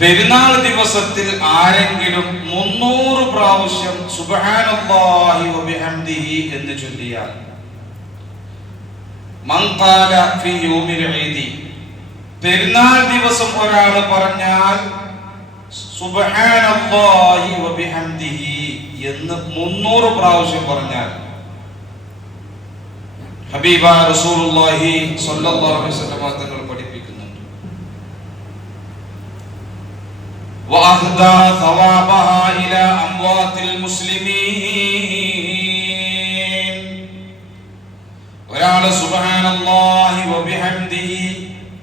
പെരുന്നാൾ ദിവസത്തിൽ ആരെങ്കിലും മുന്നൂറ് പ്രാവശ്യം എന്ന് ചൊല്ലിയാൽ. പെരുന്നാൾ ദിവസം ഒരാൾ പറഞ്ഞാൽ എന്ന് മുന്നൂറ് പ്രാവശ്യം പറഞ്ഞാൽ. ഹബീബ റസൂലുള്ളാഹി സ്വല്ലല്ലാഹു അലൈഹി വസല്ലം وأهدى ثوابها إلى أموات المسلمين ഒരാള് സുബ്ഹാനല്ലാഹി വബിഹംദിഹി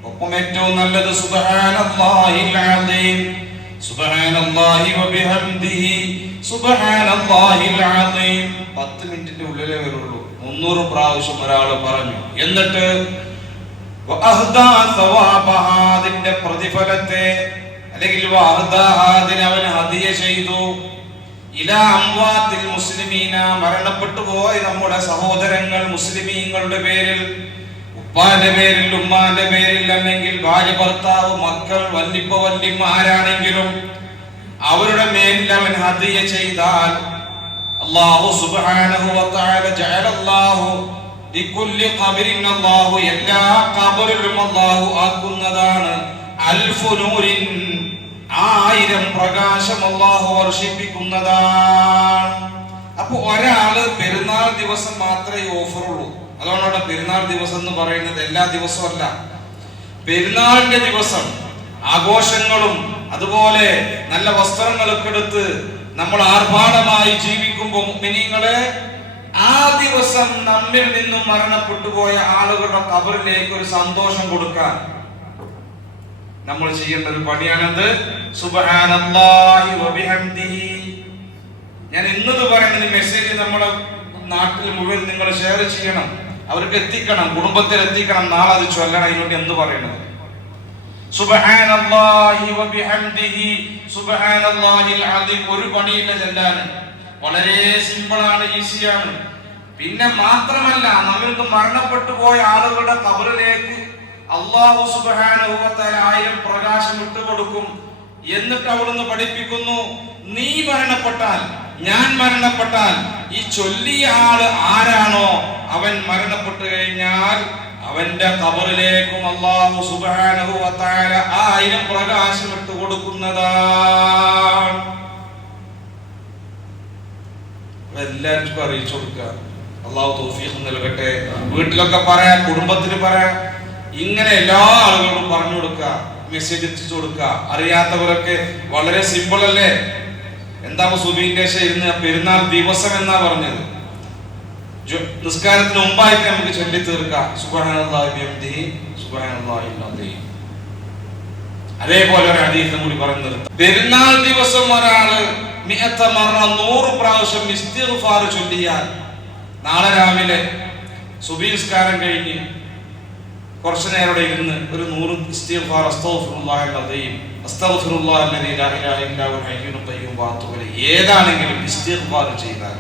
ഒപ്പം ഏറ്റവും നല്ലത് സുബ്ഹാനല്ലാഹിൽ അസീം സുബ്ഹാനല്ലാഹി വബിഹംദിഹി സുബ്ഹാനല്ലാഹിൽ അസീം 10 മിനിറ്റിന്റെ ഉള്ളിലേ വരുള്ളൂ 300 പ്രാവശ്യം ഒരാൾ പറഞ്ഞു എന്നിട്ട് വഅഹ്ദാ സവാബഹാ അതിന്റെ പ്രതിഫലത്തെ അല്ലെങ്കിൽ അവൻ ഹദിയ ചെയ്തു. ഇലാ അംവാത്തിൽ മുസ്ലിമീന മരണപ്പെട്ടു പോയ നമ്മുടെ സഹോദരങ്ങൾ മുസ്ലിമീങ്ങളുടെ പേരിൽ ഉപ്പാന്റെ പേരിൽ ഉമ്മാന്റെ പേരിൽ അല്ലെങ്കിൽ ഭാര്യ ഭർത്താവ് മക്കൾ വല്ലിപ്പ വല്ലിമ്മ ആരാണെങ്കിലും അവരുടെ മേലിൽ അവൻ ഹദിയ ചെയ്താൽ അല്ലാഹു സുബ്ഹാനഹു വ തആല ജഅലല്ലാഹു ലികുല്ലി ഖബറിൻ അല്ലാഹു എല്ലാ ഖബറിലും അല്ലാഹു ആക്കുന്നതാണ് അൽഫു നൂരിൻ ആയിരം പ്രകാശം അല്ലാഹു വർഷിപ്പിക്കുന്നതാണ്. അപ്പൊ ഒരാൾ പെരുന്നാൾ ദിവസം മാത്രമേ ഓഫറുള്ളൂ. അതുകൊണ്ടാണ് പെരുന്നാൾ ദിവസം എന്ന് പറയുന്നത്. എല്ലാ ദിവസവും അല്ല. പെരുന്നാളിന്റെ ദിവസം ആഘോഷങ്ങളും അതുപോലെ നല്ല വസ്ത്രങ്ങളൊക്കെ എടുത്ത് നമ്മൾ ആർഭാടമായി ജീവിക്കുമ്പോൾ മിനിങ്ങളെ ആ ദിവസം നമ്മിൽ നിന്നും മരണപ്പെട്ടുപോയ ആളുകളുടെ കബറിലേക്ക് ഒരു സന്തോഷം കൊടുക്കാൻ നമ്മൾ ചെയ്യേണ്ട ഒരു പണിയാണെന്ത് ഞാൻ എന്നത് പറയുന്ന മെസ്സേജ് നമ്മുടെ നാട്ടിൽ മുഴുവൻ നിങ്ങൾ ഷെയർ ചെയ്യണം. അവർക്ക് എത്തിക്കണം കുടുംബത്തിൽ എത്തിക്കണം നാളെ അത് ചൊല്ലണം അതിനുവേണ്ടി എന്ത് പറയണത്? ഒരു പണിയില്ല ചെല്ലാൻ. വളരെ സിമ്പിൾ ആണ് ഈസിയാണ് പിന്നെ മാത്രമല്ല നമ്മൾക്ക് മരണപ്പെട്ടു പോയ ആളുകളുടെ കബറിലേക്ക് അള്ളാഹു തആല ആയിരം പ്രകാശം ഇട്ടുകൊടുക്കും. എന്നിട്ട് അവിടുന്ന് പഠിപ്പിക്കുന്നു നീ മരണപ്പെട്ടാൽ ഞാൻ മരണപ്പെട്ടാൽ ഈ ചൊല്ലിയ ആൾ ആരാണോ? അവൻ മരണപ്പെട്ടു കഴിഞ്ഞാൽ അവന്റെ കബറിലേക്കും അള്ളാഹു തആല ആയിരം പ്രകാശം ഇട്ട് കൊടുക്കുന്നതാണ് എല്ലാവർക്കും അറിയിച്ചു കൊടുക്കുക. അള്ളാഹു തൗഫീഖ് നൽകട്ടെ. വീട്ടിലൊക്കെ പറയാം കുടുംബത്തിന് പറയാം. ഇങ്ങനെ എല്ലാ ആളുകളോടും പറഞ്ഞു കൊടുക്കുക മെസ്സേജ് എത്തിച്ചു കൊടുക്കുക. അറിയാത്തവരൊക്കെ വളരെ സിമ്പിൾ അല്ലേ? എന്താ സുബീന്റെ ഇരുന്ന് പെരുന്നാൾ ദിവസം എന്നാ പറഞ്ഞത്? നിസ്കാരത്തിന് മുമ്പായിട്ട് നമുക്ക് ചൊല്ലി തീർക്കാം. അതേപോലെ ഒരു ഹദീസും കൂടി പറഞ്ഞു പെരുന്നാൾ ദിവസം ഒരാൾ നൂറ് പ്രാവശ്യം ചൊല്ലിയാൽ നാളെ രാവിലെ സുബീസ്കാരം കഴിഞ്ഞ് കുറച്ചു നേരം ഇവിടെ ഇരുന്ന് ഒരു നൂറ് ഇസ്തിഗ്ഫാർ അസ്തഗ്ഫിറുല്ലാഹൽ അദീം അസ്തഗ്ഫിറുല്ലാഹൽ ലദീ ലാ ഇലാഹ ഇല്ലാ ഹുവൽ ഹയ്യുൽ ഖയ്യൂം വഅത്തുബു ഇലൈഹി. ഏതാണെങ്കിലും ഇസ്തിഗ്ഫാർ ചെയ്താൽ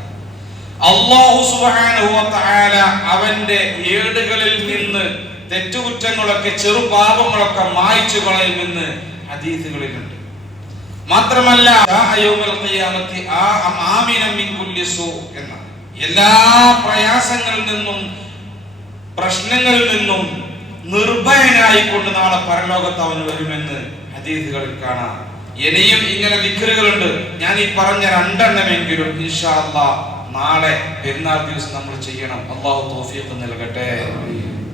അല്ലാഹു സുബ്ഹാനഹു വ തആല അവന്റെ ഏടുകളിൽ നിന്ന് തെറ്റുകുറ്റങ്ങളൊക്കെ ചെറുപാപങ്ങളൊക്കെ മായ്ച്ചു കളയുമെന്ന് ഹദീസുകളിലുണ്ട്. മാത്രമല്ല എല്ലാ പ്രയാസങ്ങളിൽ നിന്നും പ്രശ്നങ്ങളിൽ നിന്നും നിർഭയനായി കൊണ്ട് നാളെ പരലോകത്ത് അവന് വരുമെന്ന് ഹദീസുകളിൽ കാണാം. ഇനിയും ഇങ്ങനെ ദിക്കറുകളുണ്ട് ഞാൻ ഈ പറഞ്ഞ രണ്ടെണ്ണമെങ്കിലും ഇൻഷാ അല്ലാ നാളെ പെരുന്നാൾ ദിവസം നമ്മൾ ചെയ്യണം. അള്ളാഹു തോഫിയൊക്കെ നൽകട്ടെ.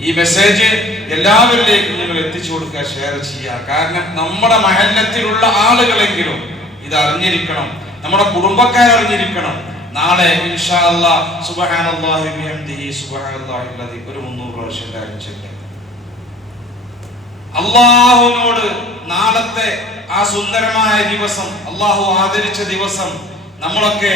ഈ മെസ്സേജ് എല്ലാവരിലേക്കും നിങ്ങൾ എത്തിച്ചു കൊടുക്കുക ഷെയർ ചെയ്യുക. കാരണം നമ്മുടെ മഹല്ലത്തിലുള്ള ആളുകളെങ്കിലും ഇത് അറിഞ്ഞിരിക്കണം. നമ്മുടെ കുടുംബക്കാർ അറിഞ്ഞിരിക്കണം. നാളെ ഇൻഷാ അള്ളാഹ് സുബ്ഹാനല്ലാഹി ബിഹംദിഹി ഒരു 300 പ്രാവശ്യം കാര്യം ചൊല്ലുക അള്ളാഹുവിനോട് നാളത്തെ ആ സുന്ദരമായ ദിവസം അള്ളാഹു ആദരിച്ച ദിവസം നമ്മളൊക്കെ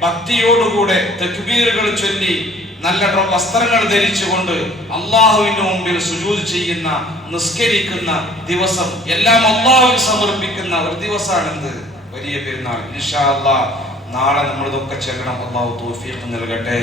ഭക്തിയോടുകൂടെ തെക്ബീറുകൾ ചൊല്ലി നല്ല വസ്ത്രങ്ങൾ ധരിച്ചുകൊണ്ട് അള്ളാഹുവിന്റെ മുമ്പിൽ സുജൂത് ചെയ്യുന്ന നിസ്കരിക്കുന്ന ദിവസം എല്ലാം അള്ളാഹുവിന് സമർപ്പിക്കുന്ന ഒരു ദിവസമാണെന്ത്? വലിയ പെരുന്നാൾ. ഇൻഷാ അള്ളാഹ് നാളെ നമ്മളിതൊക്കെ ചെല്ലണം. അള്ളാഹു തോഫീഖ് നൽകട്ടെ.